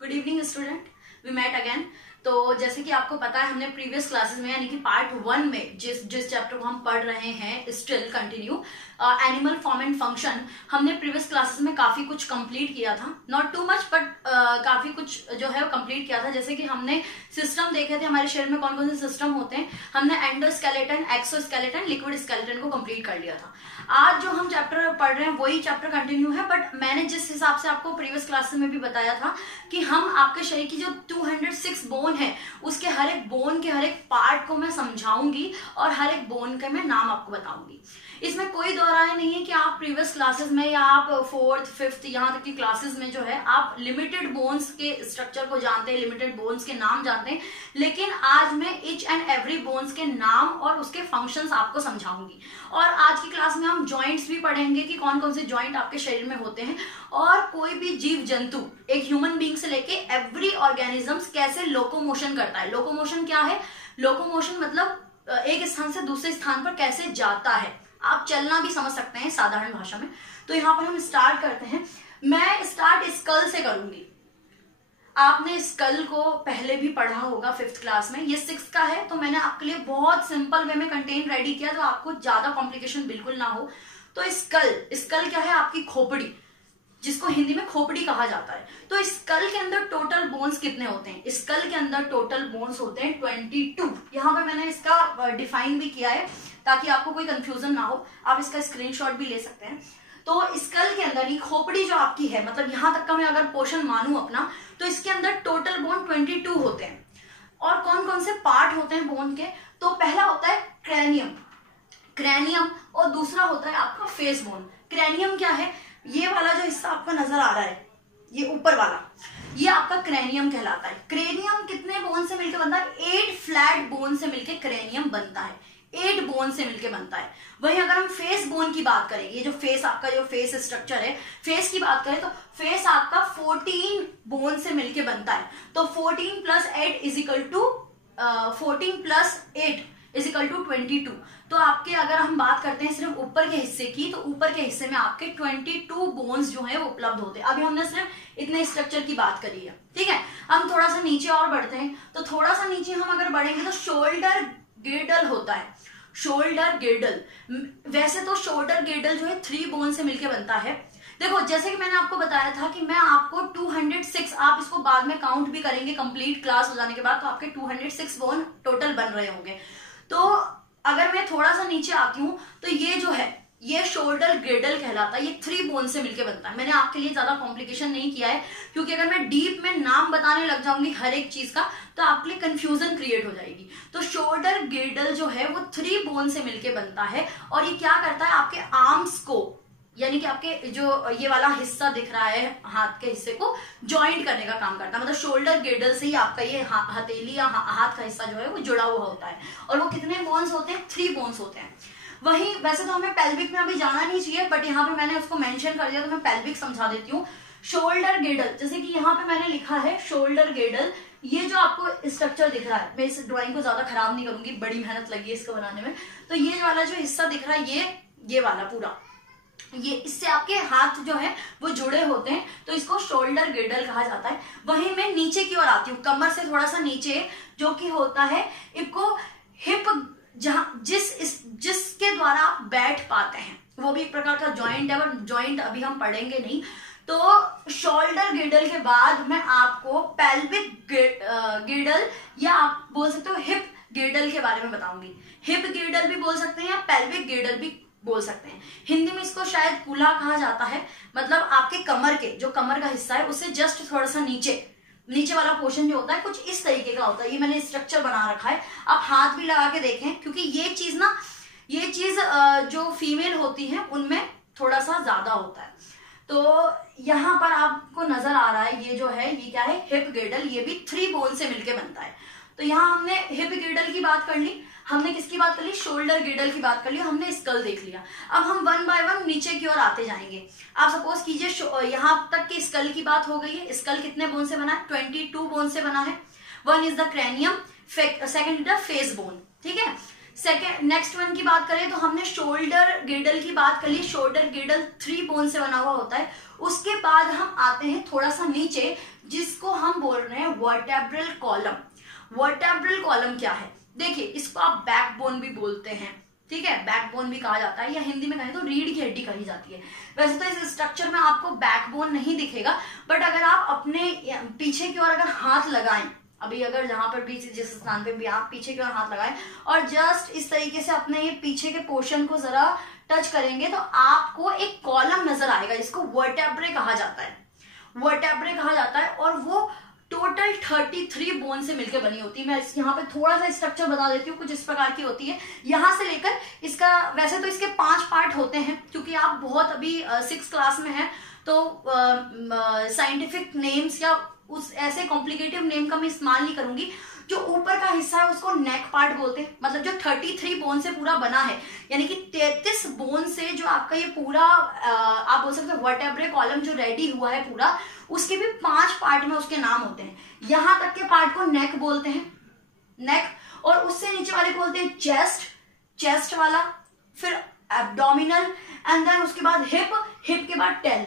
Good evening student, we met again. तो जैसे कि आपको पता है हमने प्रीवियस क्लासेस में यानी कि पार्ट 1 में जिस चैप्टर को हम पढ़ रहे हैं still continue animal form and function, हमने प्रीवियस क्लासेस में काफी कुछ कंप्लीट किया था। नॉट टू मच बट काफी कुछ जो है वो कंप्लीट किया था। जैसे कि हमने सिस्टम देखे थे, हमारे शरीर में कौन कौन से सिस्टम होते हैं। हमने एंडोस्केलेटन, एक्सोस्केलेटन, लिक्विड स्केलेटन को कंप्लीट कर लिया था। आज जो हम चैप्टर पढ़ रहे हैं वही चैप्टर कंटिन्यू है, बट मैंने जिस हिसाब से आपको प्रीवियस क्लासेस में भी बताया था कि हम आपके शरीर की जो 206 बोन है उसके हर एक बोन के हर एक पार्ट को मैं समझाऊंगी और हर एक बोन के मैं नाम आपको बताऊंगी। इसमें कोई दो राय नहीं है कि आप प्रीवियस क्लासेस में या आप 4th 5th यहाँ तक की क्लासेस में जो है आप लिमिटेड बोन्स के स्ट्रक्चर को जानते हैं, लिमिटेड बोन्स के नाम जानते हैं, लेकिन आज मैं ईच एंड एवरी बोन्स के नाम और उसके फंक्शंस आपको समझाऊंगी। और आज की क्लास में हम जॉइंट्स भी पढ़ेंगे कि कौन कौन से जॉइंट आपके शरीर में होते हैं और कोई भी जीव जंतु एक ह्यूमन बीइंग से लेके एवरी ऑर्गेनिजम्स कैसे लोकोमोशन करता है। लोकोमोशन क्या है? लोकोमोशन मतलब एक स्थान से दूसरे स्थान पर कैसे जाता है। आप चलना भी समझ सकते हैं साधारण भाषा में। तो यहाँ पर हम स्टार्ट करते हैं। मैं स्टार्ट स्कल से करूंगी। आपने स्कल को पहले भी पढ़ा होगा 5th क्लास में, ये 6th का है तो मैंने आपके लिए बहुत सिंपल वे में कंटेंट रेडी किया तो आपको ज्यादा कॉम्प्लिकेशन बिल्कुल ना हो। तो स्कल क्या है? आपकी खोपड़ी, जिसको हिंदी में खोपड़ी कहा जाता है। तो स्कल के अंदर टोटल बोन्स कितने होते हैं? स्कल के अंदर टोटल बोन्स होते हैं 22। यहाँ पे मैंने इसका डिफाइन भी किया है ताकि आपको कोई कंफ्यूजन ना हो। आप इसका स्क्रीनशॉट भी ले सकते हैं। तो स्कल के अंदर ये खोपड़ी जो आपकी है, मतलब यहां तक का मैं अगर पोर्शन मानूं अपना, तो इसके अंदर टोटल बोन 22 होते हैं। और कौन कौन से पार्ट होते हैं बोन के? तो पहला होता है क्रैनियम और दूसरा होता है आपका फेस बोन। क्रैनियम क्या है? ये वाला जो हिस्सा आपको नजर आ रहा है, ये ऊपर वाला, ये आपका क्रेनियम कहलाता है। क्रेनियम कितने बोन से मिलकर बनता है? 8 फ्लैट बोन से मिलकर क्रेनियम बनता है। 8 बोन से मिलकर बनता है। वहीं अगर हम फेस बोन की बात करें, ये जो फेस आपका जो फेस स्ट्रक्चर है, फेस की बात करें तो फेस आपका 14 बोन से मिलकर बनता है। तो 14 + 8 14 + 8 = 22। तो आपके अगर हम बात करते हैं सिर्फ ऊपर के हिस्से की, तो ऊपर के हिस्से में आपके 22 बोन्स जो है वो उपलब्ध होते हैं। अभी हमने सिर्फ इतने स्ट्रक्चर की बात करी है, ठीक है। हम थोड़ा सा नीचे और बढ़ते हैं। तो थोड़ा सा नीचे हम अगर बढ़ेंगे तो शोल्डर गिर्डल होता है। शोल्डर गिर्डल, वैसे तो शोल्डर गिर्डल जो है 3 बोन से मिलकर बनता है। देखो जैसे कि मैंने आपको बताया था कि मैं आपको 206, आप इसको बाद में काउंट भी करेंगे कंप्लीट क्लास हो जाने के बाद, तो आपके 206 बोन टोटल बन रहे होंगे। तो अगर मैं थोड़ा सा नीचे आती हूँ तो ये जो है ये शोल्डर गिर्डल कहलाता है। ये 3 बोन से मिलकर बनता है। मैंने आपके लिए ज्यादा कॉम्प्लिकेशन नहीं किया है, क्योंकि अगर मैं डीप में नाम बताने लग जाऊंगी हर एक चीज का तो आपके लिए कंफ्यूजन क्रिएट हो जाएगी। तो शोल्डर गिर्डल जो है वो 3 बोन से मिलकर बनता है और ये क्या करता है? आपके आर्म्स को, यानी कि आपके जो ये वाला हिस्सा दिख रहा है हाथ के हिस्से को ज्वाइंट करने का काम करता है। मतलब शोल्डर गिर्डल से ही आपका ये हथेली या हाथ का हिस्सा जो है वो जुड़ा हुआ होता है। और वो कितने बोन्स होते हैं? 3 बोन्स होते हैं। वहीं वैसे तो हमें पेल्विक में अभी जाना नहीं चाहिए, बट यहाँ पे मैंने उसको मेंशन कर दिया तो मैं पेल्विक समझा देती हूँ। शोल्डर गिर्डल, जैसे कि यहाँ पे मैंने लिखा है शोल्डर गिर्डल, ये जो आपको स्ट्रक्चर दिख रहा है, मैं इस ड्राइंग को ज्यादा खराब नहीं करूंगी, बड़ी मेहनत लगी है इसको बनाने में। तो ये वाला जो हिस्सा दिख रहा है, ये वाला पूरा, ये इससे आपके हाथ जो है वो जुड़े होते हैं, तो इसको शोल्डर गिर्डल कहा जाता है। वहीं मैं नीचे की ओर आती हूँ, कमर से थोड़ा सा नीचे, जो कि होता है इसको हिप, जहां जिसके द्वारा आप बैठ पाते हैं, वो भी एक प्रकार का जॉइंट है, पर जॉइंट अभी हम पढ़ेंगे नहीं। तो शोल्डर गिर्डल के बाद मैं आपको पेल्विक गिर्डल या आप बोल सकते हो हिप गिर्डल के बारे में बताऊंगी। हिप गिर्डल भी बोल सकते हैं या पेल्विक गिर्डल भी बोल सकते हैं। हिंदी में इसको शायद कूल्हा कहा जाता है। मतलब आपके कमर के जो कमर का हिस्सा है उससे जस्ट थोड़ा सा नीचे वाला पोर्शन जो होता है कुछ इस तरीके का होता है। ये मैंने स्ट्रक्चर बना रखा है, आप हाथ भी लगा के देखें, क्योंकि ये चीज जो फीमेल होती है उनमें थोड़ा सा ज्यादा होता है। तो यहाँ पर आपको नजर आ रहा है ये जो है ये क्या है? हिप गिर्डल। ये भी 3 बोन से मिलकर बनता है। तो यहाँ हमने हिप गिर्डल की बात कर ली, हमने किसकी बात कर ली? शोल्डर गिर्डल की बात कर ली, हमने स्कल देख लिया। अब हम 1 बाय 1 नीचे की ओर आते जाएंगे। आप सपोज कीजिए यहाँ तक की स्कल की बात हो गई है। स्कल कितने बोन से बना है? 22 बोन से बना है। 1 is the cranium, 2nd is the face bone, ठीक है। सेकेंड नेक्स्ट वन की बात करें तो हमने शोल्डर गिर्डल की बात कर ली। शोल्डर गिर्डल 3 बोन से बना हुआ होता है। उसके बाद हम आते हैं थोड़ा सा नीचे, जिसको हम बोल रहे हैं वर्टेब्रल कॉलम। वर्टेब्रल कॉलम क्या है? देखिए, इसको आप बैकबोन भी बोलते हैं, ठीक है, बैकबोन भी कहा जाता है, या हिंदी में कहें तो रीढ़ की हड्डी कही जाती है। वैसे तो इस स्ट्रक्चर में आपको बैकबोन नहीं दिखेगा, बट अगर आप अपने पीछे की ओर अगर हाथ लगाएं, अभी अगर जहां पर भी जिस स्थान पे भी आप पीछे की ओर हाथ लगाएं और जस्ट इस तरीके से अपने ये पीछे के पोर्शन को जरा टच करेंगे तो आपको एक कॉलम नजर आएगा, जिसको वर्टेब्रे कहा जाता है। वर्टेब्रे कहा जाता है और वो टोटल 33 बोन से मिलकर बनी होती है। मैं यहाँ पे थोड़ा सा स्ट्रक्चर बता देती हूँ, कुछ इस प्रकार की होती है। यहाँ से लेकर इसका, वैसे तो इसके 5 पार्ट होते हैं, क्योंकि आप बहुत अभी 6 क्लास में हैं, तो साइंटिफिक नेम्स या उस ऐसे कॉम्प्लिकेटिव नेम का मैं इस्तेमाल नहीं करूंगी। जो ऊपर का हिस्सा है उसको नेक पार्ट बोलते हैं, मतलब जो 33 बोन से पूरा बना है, यानी कि 33 बोन से जो आपका ये पूरा आप बोल सकते हो वर्टेब्रे कॉलम जो रेडी हुआ है पूरा, उसके भी 5 पार्ट में उसके नाम होते हैं। यहां तक के पार्ट को नेक बोलते हैं, नेक, और उससे नीचे वाले को बोलते हैं चेस्ट, चेस्ट वाला, फिर एब्डोमिनल, एंड देन उसके बाद हिप, हिप के बाद टेल।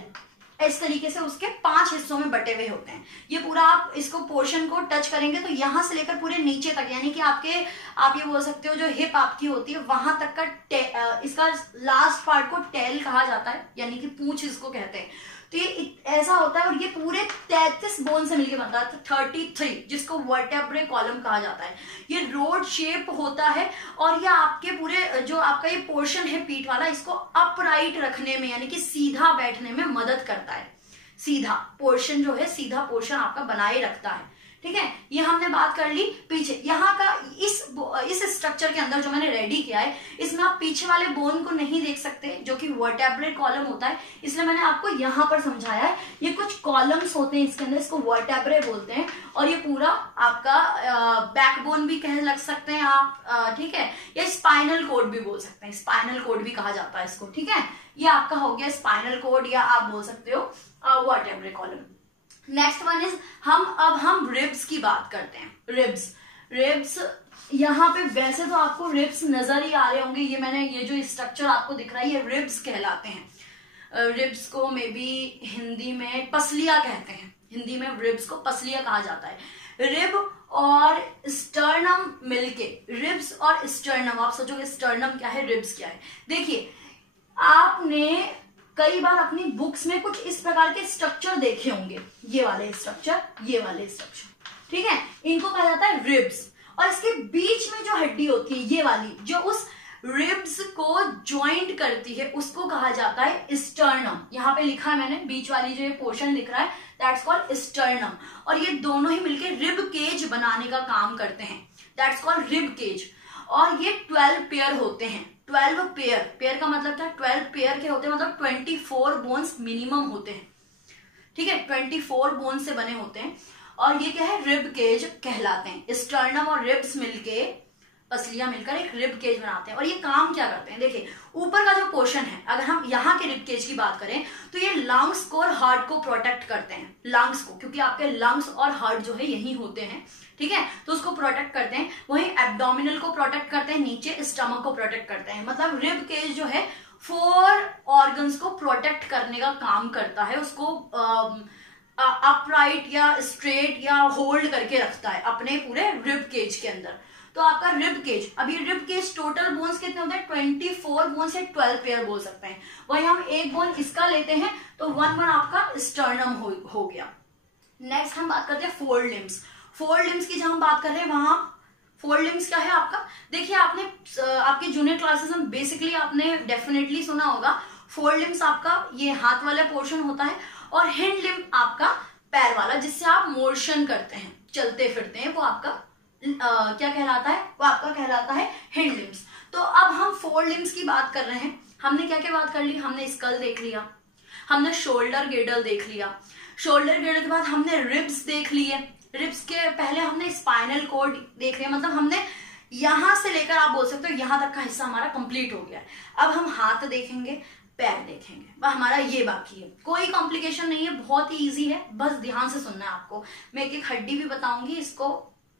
इस तरीके से उसके 5 हिस्सों में बटे हुए होते हैं। ये पूरा आप इसको पोर्शन को टच करेंगे तो यहां से लेकर पूरे नीचे तक, यानी कि आपके, आप ये बोल सकते हो जो हिप आपकी होती है वहां तक का इसका लास्ट पार्ट को टेल कहा जाता है, यानी कि पूंछ इसको कहते हैं। तो ये ऐसा होता है और ये पूरे 33 बोन से मिलकर बनता है, 33, जिसको वर्टेब्रे कॉलम कहा जाता है। ये रोड शेप होता है और ये आपके पूरे जो आपका ये पोर्शन है पीठ वाला, इसको अपराइट रखने में, यानी कि सीधा बैठने में मदद करता है। सीधा पोर्शन जो है, सीधा पोर्शन आपका बनाए रखता है, ठीक है। ये हमने बात कर ली पीछे। यहाँ का इस स्ट्रक्चर के अंदर जो मैंने रेडी किया है, इसमें आप पीछे वाले बोन को नहीं देख सकते, जो कि वर्टेब्रे कॉलम होता है, इसलिए मैंने आपको यहाँ पर समझाया है। ये कुछ कॉलम्स होते हैं इसके अंदर, इसको वर्टेब्रे बोलते हैं, और ये पूरा आपका बैकबोन भी कह लग सकते हैं आप, ठीक है, या स्पाइनल कोड भी बोल सकते हैं, स्पाइनल कोड भी कहा जाता है इसको, ठीक है। ये आपका हो गया स्पाइनल कोड, या आप बोल सकते हो vertebrae column. Next one is अब हम रिब्स की बात करते हैं। रिब्स यहाँ पे वैसे तो आपको रिब्स नजर ही आ रहे होंगे, ये जो स्ट्रक्चर आपको दिख रहा है, ये रिब्स कहलाते हैं। रिब्स को मे बी हिंदी में पसलिया कहते हैं, हिंदी में रिब्स को पसलिया कहा जाता है। रिब और स्टर्नम मिलके, रिब्स और स्टर्नम, आप सोचोगे स्टर्नम क्या है, रिब्स क्या है। देखिए, आपने कई बार अपनी बुक्स में कुछ इस प्रकार के स्ट्रक्चर देखे होंगे, ये वाले स्ट्रक्चर, ये वाले स्ट्रक्चर, ठीक है, इनको कहा जाता है रिब्स। और इसके बीच में जो हड्डी होती है, ये वाली, जो उस रिब्स को ज्वाइंट करती है, उसको कहा जाता है स्टर्नम। यहाँ पे लिखा है मैंने, बीच वाली जो ये पोर्शन दिख रहा है, दैट्स कॉल्ड स्टर्नम। और ये दोनों ही मिलकर रिब केज बनाने का काम करते हैं, दैट्स कॉल्ड रिब केज। और ये 12 पेयर होते हैं, 12 पेयर, पेयर का मतलब क्या, 12 पेयर के होते हैं, मतलब 24 बोन्स मिनिमम होते हैं, ठीक है, 24 बोन से बने होते हैं। और ये क्या है, रिब केज कहलाते हैं। स्टर्नम और रिब्स मिलके, पसलियां मिलकर एक रिब केज बनाते हैं। और ये काम क्या करते हैं, देखिए, ऊपर का जो पोर्शन है, अगर हम यहाँ के रिब केज की बात करें तो ये लंग्स को और हार्ट को प्रोटेक्ट करते हैं, लंग्स को, क्योंकि आपके लंग्स और हार्ट जो है यही होते हैं, ठीक है, तो उसको प्रोटेक्ट करते हैं। वहीं एब्डोमिनल को प्रोटेक्ट करते हैं, नीचे स्टमक को प्रोटेक्ट करते हैं। मतलब रिब केज जो है 4 ऑर्गन्स को प्रोटेक्ट करने का काम करता है, उसको अपराइट या स्ट्रेट या होल्ड करके रखता है अपने पूरे रिब केज के अंदर। तो आपका रिब केज, अभी रिब केज टोटल बोन्स कितने होते हैं, 24 बोन्स या 12 पेयर बोल सकते हैं। वही हम एक बोन इसका लेते हैं तो 1 आपका स्टर्नम हो गया। नेक्स्ट हम बात करते हैं फोर लिम्स। फोर लिम्स की जब हम बात कर रहे हैं, वहां फोर लिम्स क्या है आपका, देखिए, आपने आपके जूनियर क्लासेस में बेसिकली आपने डेफिनेटली सुना होगा, फोर लिम्स आपका ये हाथ वाला पोर्शन होता है, और हैंड लिम्ब आपका पैर वाला, जिससे आप मोशन करते हैं, चलते फिरते हैं, वो आपका क्या कहलाता है, वो आपका कहलाता है हैंड लिम्स। तो अब हम फोर लिम्स की बात कर रहे हैं। हमने क्या क्या बात कर ली, हमने स्कल देख लिया, हमने शोल्डर गिर्डल देख लिया, शोल्डर गिर्डल के बाद हमने रिब्स देख लिए, रिब्स के पहले हमने स्पाइनल कोड देख लिया, मतलब हमने यहां से लेकर आप बोल सकते हो यहां तक का हिस्सा हमारा कंप्लीट हो गया है। अब हम हाथ देखेंगे, पैर देखेंगे, वह हमारा ये बाकी है। कोई कॉम्प्लिकेशन नहीं है, बहुत ही ईजी है, बस ध्यान से सुनना है आपको। मैं एक एक हड्डी भी बताऊंगी इसको,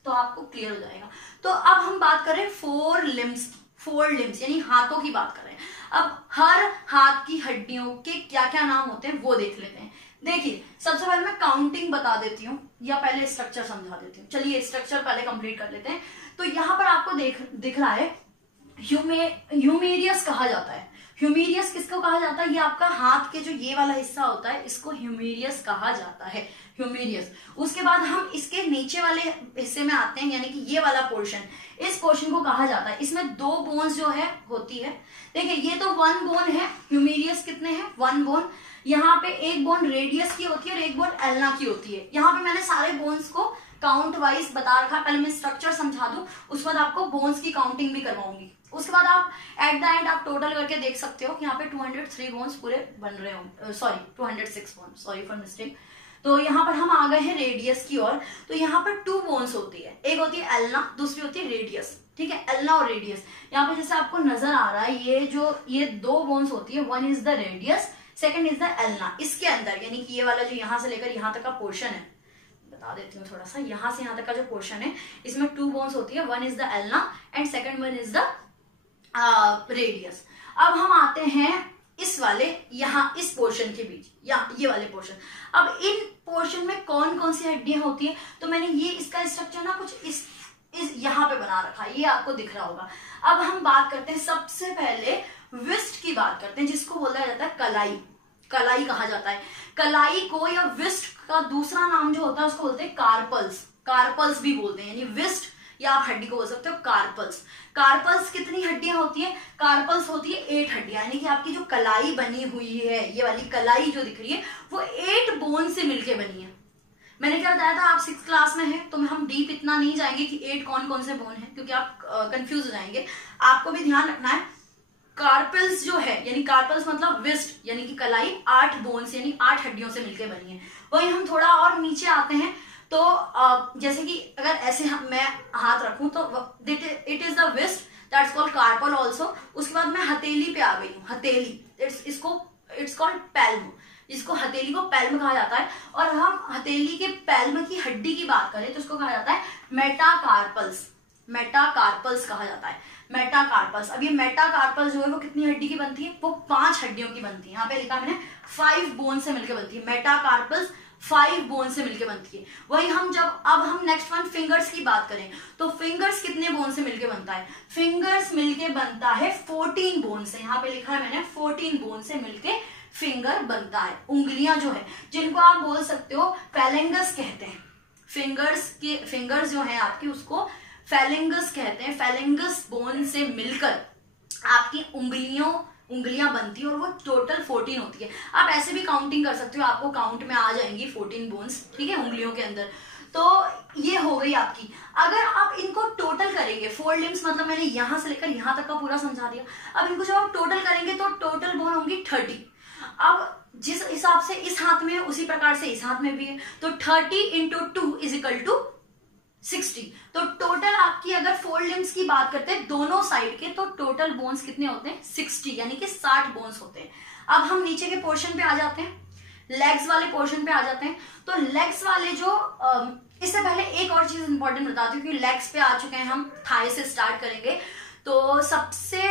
तो आपको क्लियर हो जाएगा। तो अब हम बात करें फोर लिम्स की। फोर लिम्स यानी हाथों की बात कर रहे हैं। अब हर हाथ की हड्डियों के क्या क्या नाम होते हैं वो देख लेते हैं। देखिए सबसे पहले मैं काउंटिंग बता देती हूँ या पहले स्ट्रक्चर समझा देती हूँ। चलिए स्ट्रक्चर पहले कंप्लीट कर लेते हैं। तो यहाँ पर आपको दिख रहा है ह्यूमेरियस कहा जाता है। ह्यूमेरियस किसको कहा जाता है? ये आपका हाथ के जो ये वाला हिस्सा होता है इसको ह्यूमेरियस कहा जाता है, ह्यूमेरियस। उसके बाद हम इसके नीचे वाले हिस्से में आते हैं यानी कि ये वाला पोर्शन, इस पोर्शन को कहा जाता है, इसमें दो बोन्स जो है होती है। देखिए ये तो वन बोन है, ह्यूमेरियस कितने हैं? One bone. यहाँ पे एक बोन रेडियस की होती है और एक बोन एल्ना की होती है। यहाँ पे मैंने सारे बोन्स को काउंट वाइज बता रखा। पहले मैं स्ट्रक्चर समझा दूं, उसके बाद आपको बोन्स की काउंटिंग भी करवाऊंगी। उसके बाद आप एट द एंड आप टोटल करके देख सकते हो कि यहाँ पे 203 बोन्स पूरे बन रहे हो, sorry 206 bone, sorry for mistake. तो यहाँ पर हम आ गए हैं रेडियस की ओर। तो यहाँ पर टू बोन्स होती है, एक होती है एल्ना, दूसरी होती है रेडियस। ठीक है, एल्ना और रेडियस। यहाँ पे जैसे आपको नजर आ रहा है ये दो बोन्स होती है, one is the radius, second is the ulna. इसके अंदर यानी कि ये वाला जो यहाँ से लेकर यहाँ तक का पोर्शन है, बता देती हूँ थोड़ा सा, यहाँ से यहाँ तक का जो पोर्शन है इसमें टू बोन्स होती है, one is the ulna and second one is the radius. अब हम आते हैं इस वाले यहाँ इस पोर्शन के बीच, यहाँ ये वाले पोर्शन। अब इन पोर्शन में कौन कौन सी हड्डियां होती है? तो मैंने ये इसका स्ट्रक्चर ना कुछ इस यहाँ पे बना रखा है, ये आपको दिख रहा होगा। अब हम बात करते हैं, सबसे पहले विस्ट की बात करते हैं, जिसको बोला जाता है कलाई। कलाई कहा जाता है। कलाई को या विस्ट का दूसरा नाम जो होता है उसको बोलते हैं कार्पल्स। कार्पल्स भी बोलते हैं, यानी विस्ट या आप हड्डी को बोल सकते हो कार्पल्स। कार्पल्स कितनी हड्डियां होती है? कार्पल्स होती है 8 हड्डियां, यानी कि आपकी जो कलाई बनी हुई है, ये वाली कलाई जो दिख रही है वो 8 बोन से मिलके बनी है। मैंने क्या बताया था, आप 6th क्लास में हैं तो हम डीप इतना नहीं जाएंगे कि 8 कौन कौन से बोन है, क्योंकि आप कंफ्यूज हो जाएंगे। आपको भी ध्यान रखना है, कार्पल्स जो है यानी कार्पल्स मतलब विस्ट यानी कि कलाई 8 बोन्स यानी 8 हड्डियों से मिलकर बनी है। वही हम थोड़ा और नीचे आते हैं तो जैसे कि अगर ऐसे मैं हाथ रखूं तो it is the wrist, that's called carpal also. उसके बाद मैं हथेली पे आ गई हूँ, हथेली, इट्स कॉल्ड पैल्म, जिसको हथेली को पैल्म कहा जाता है। और हम हथेली के पैल्म की हड्डी की बात करें तो उसको कहा जाता है मेटाकार्पल्स। मेटाकार्पल्स कहा जाता है, मेटाकार्पल्स। अब ये मेटाकार्पल्स जो है वो कितनी हड्डी की बनती है? वो 5 हड्डियों की बनती है। यहाँ पे लिखा मैंने 5 बोन से मिलकर बनती है। मेटाकार्पल्स 5 बोन से मिलकर बनती है। वही अब हम नेक्स्ट वन फिंगर्स की बात करें तो फिंगर्स कितने बोन से मिलकर बनता है? फिंगर्स मिलके बनता है 14 बोन से। यहाँ पे लिखा है मैंने 14 बोन से मिलके फिंगर बनता है। उंगलियां जो है, जिनको आप बोल सकते हो फेलेंगस कहते हैं। फिंगर्स जो है आपकी उसको फेलेंगस कहते हैं। फेलेंगस बोन से मिलकर आपकी उंगलियां बनती है और वो टोटल 14 होती है। आप ऐसे भी काउंटिंग कर सकते हो, आपको काउंट में आ जाएंगी 14 बोन्स, ठीक है, उंगलियों के अंदर। तो ये हो गई आपकी। अगर आप इनको टोटल करेंगे, 4 लिम्स मतलब मैंने यहां से लेकर यहां तक का पूरा समझा दिया। अब इनको जब आप टोटल करेंगे तो टोटल बोन होंगी 30। अब जिस हिसाब से इस हाथ में है उसी प्रकार से इस हाथ में भी है, तो 30 इंटू 2 इज इक्वल टू 60। तो टोटल आपकी अगर 4 लिम्स की बात करते हैं दोनों साइड के, तो टोटल बोन्स कितने होते हैं? 60, यानी कि 60 बोन्स होते हैं। अब हम नीचे के पोर्शन पे आ जाते हैं, लेग्स वाले पोर्शन पे आ जाते हैं। तो लेग्स वाले जो इससे पहले एक और चीज इंपॉर्टेंट बताती हूँ कि लेग्स पे आ चुके हैं हम, थाई से स्टार्ट करेंगे। तो सबसे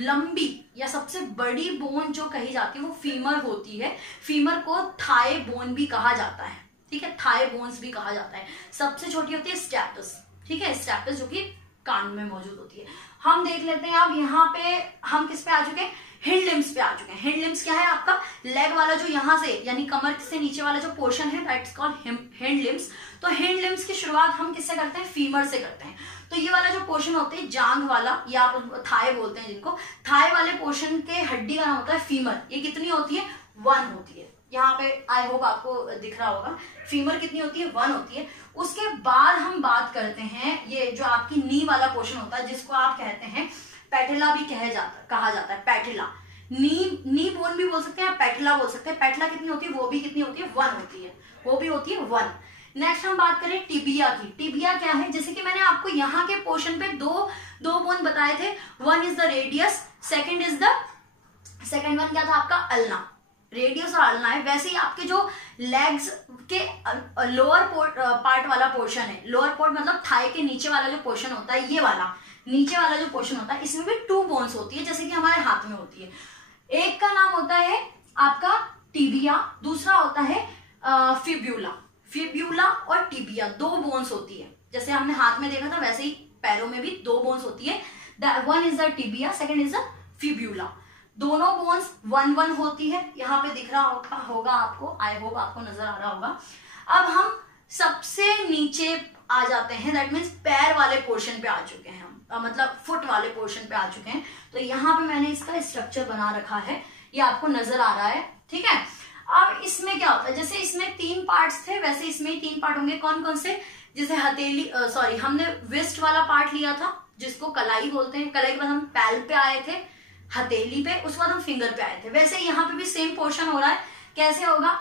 लंबी या सबसे बड़ी बोन जो कही जाती है वो फीमर होती है। फीमर को थाई बोन भी कहा जाता है, ठीक है, थाई बोन्स भी कहा जाता है। सबसे छोटी होती है स्टेपस, ठीक है, स्टेपस जो कि कान में मौजूद होती है। हम देख लेते हैं अब यहाँ पे हम किस पे आ चुके हैं? हिंड लिम्स पे आ चुके हैं। हिंड लिम्स क्या है? आपका लेग वाला जो यहाँ से यानी कमर से नीचे वाला जो पोर्शन है, दैट्स कॉल्ड हिंड लिम्स। तो हिंड लिम्स की शुरुआत हम किससे करते हैं? फीमर से करते हैं। तो ये वाला जो पोर्शन होता है जांघ वाला, या आप थाई बोलते हैं जिनको, थाई वाले पोर्शन के हड्डी का नाम होता है फीमर। ये कितनी होती है? 1 होती है। यहाँ पे आई होप आपको दिख रहा होगा, फीमर कितनी होती है? 1 होती है। उसके बाद हम बात करते हैं ये जो आपकी नी वाला पोर्शन होता है, जिसको आप कहते हैं पैटेला भी कहा जाता है। पैटेला, नी बोन भी बोल सकते हैं, पैटेला बोल सकते हैं। पैटेला कितनी होती है? वो भी कितनी होती है? 1 होती है, वो भी होती है 1। नेक्स्ट हम बात करें टिबिया की। टिबिया क्या है? जैसे कि मैंने आपको यहाँ के पोर्शन पे दो बोन बताए थे, one is the radius, second one क्या था आपका? अल्ना। रेडियस और अल्ना है। वैसे ही आपके जो लेग्स के लोअर पार्ट वाला पोर्शन है, लोअर पार्ट मतलब थाई के नीचे वाला जो पोर्शन होता है, ये वाला नीचे वाला जो पोर्शन होता है इसमें भी 2 बोन्स होती है, जैसे कि हमारे हाथ में होती है। एक का नाम होता है आपका टिबिया, दूसरा होता है फिब्यूला। फिब्यूला और टिबिया 2 बोन्स होती है, जैसे हमने हाथ में देखा था वैसे ही पैरों में भी 2 बोन्स होती है। One is the tibia, second is the fibula. दोनों बोन्स 1-1 होती है, यहाँ पे दिख रहा होगा आपको, आई होप आपको नजर आ रहा होगा। अब हम सबसे नीचे आ जाते हैं, दैट मीन्स पैर वाले पोर्शन पे आ चुके हैं हम, मतलब फुट वाले पोर्शन पे आ चुके हैं। तो यहाँ पे मैंने इसका स्ट्रक्चर बना रखा है, ये आपको नजर आ रहा है, ठीक है। अब इसमें क्या होता है, जैसे इसमें 3 पार्ट्स थे वैसे इसमें 3 पार्ट होंगे। कौन कौन से, जैसे हथेली, सॉरी हमने वेस्ट वाला पार्ट लिया था जिसको कलाई बोलते हैं, कलाई के बाद हम पैल पे आए थे, हथेली पे, उसके बाद हम फिंगर पे आए थे। वैसे यहाँ पे भी सेम पोर्शन हो रहा है। कैसे होगा,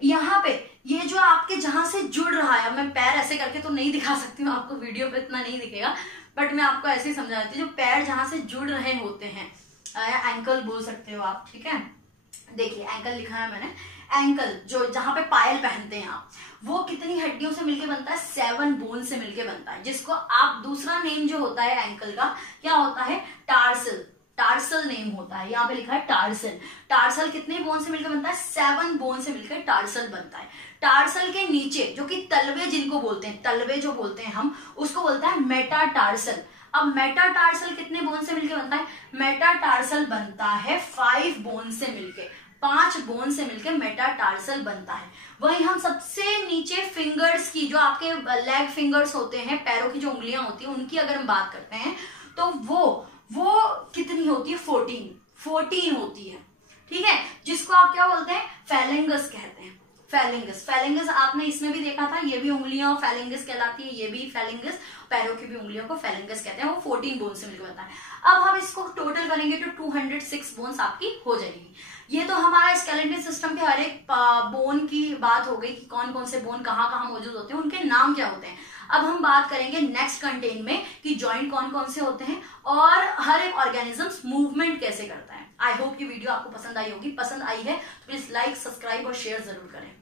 यहाँ पे ये जो आपके जहां से जुड़ रहा है, मैं पैर ऐसे करके तो नहीं दिखा सकती हूँ आपको, वीडियो पे इतना नहीं दिखेगा, बट मैं आपको ऐसे ही समझा देती हूँ। जो पैर जहां से जुड़ रहे होते हैं, एंकल बोल सकते हो आप, ठीक है। देखिए एंकल लिखा है मैंने, एंकल जो जहां पे पायल पहनते हैं आप, वो कितनी हड्डियों से मिलके बनता है, 7 बोन से मिलके बनता है, जिसको आप दूसरा नेम जो होता है एंकल का क्या होता है, टार्सल। टार्सल नेम होता है, यहाँ पे लिखा है टार्सल। टार्सल कितने बोन से मिलकर बनता है, 7 बोन से मिलकर टार्सल बनता है। टार्सल के नीचे जो कि तलवे जिनको बोलते हैं, तलवे जो बोलते हैं हम, उसको बोलता है मेटाटार्सल। अब मेटाटार्सल कितने बोन से मिलकर बनता है, मेटाटार्सल बनता है 5 बोन से मिलके, 5 बोन से मिलकर मेटाटार्सल बनता है। वहीं हम सबसे नीचे फिंगर्स की, जो आपके लेग फिंगर्स होते हैं, पैरों की जो उंगलियां होती है, उनकी अगर हम बात करते हैं तो वो कितनी होती है, 14 होती है, ठीक है, जिसको आप क्या बोलते हैं, फैलेंगस कहते हैं। फैलेंगस, फैलेंगस आपने इसमें भी देखा था, ये भी उंगलियां फैलेंगस कहलाती है, ये भी फैलेंगस, पैरों की भी उंगलियों को फैलेंगस कहते हैं। वो 14 बोन से मिलकर बनता है। अब हम इसको टोटल करेंगे तो 206 बोन्स आपकी हो जाएगी। ये तो हमारा स्केलेटन सिस्टम के हर एक बोन की बात हो गई कि कौन कौन से बोन कहाँ कहाँ मौजूद होते हैं, उनके नाम क्या होते हैं। अब हम बात करेंगे नेक्स्ट कंटेंट में कि जॉइंट कौन कौन से होते हैं और हर एक ऑर्गेनिजम्स मूवमेंट कैसे करता है। आई होप ये वीडियो आपको पसंद आई होगी। पसंद आई है तो प्लीज लाइक, सब्सक्राइब और शेयर जरूर करें।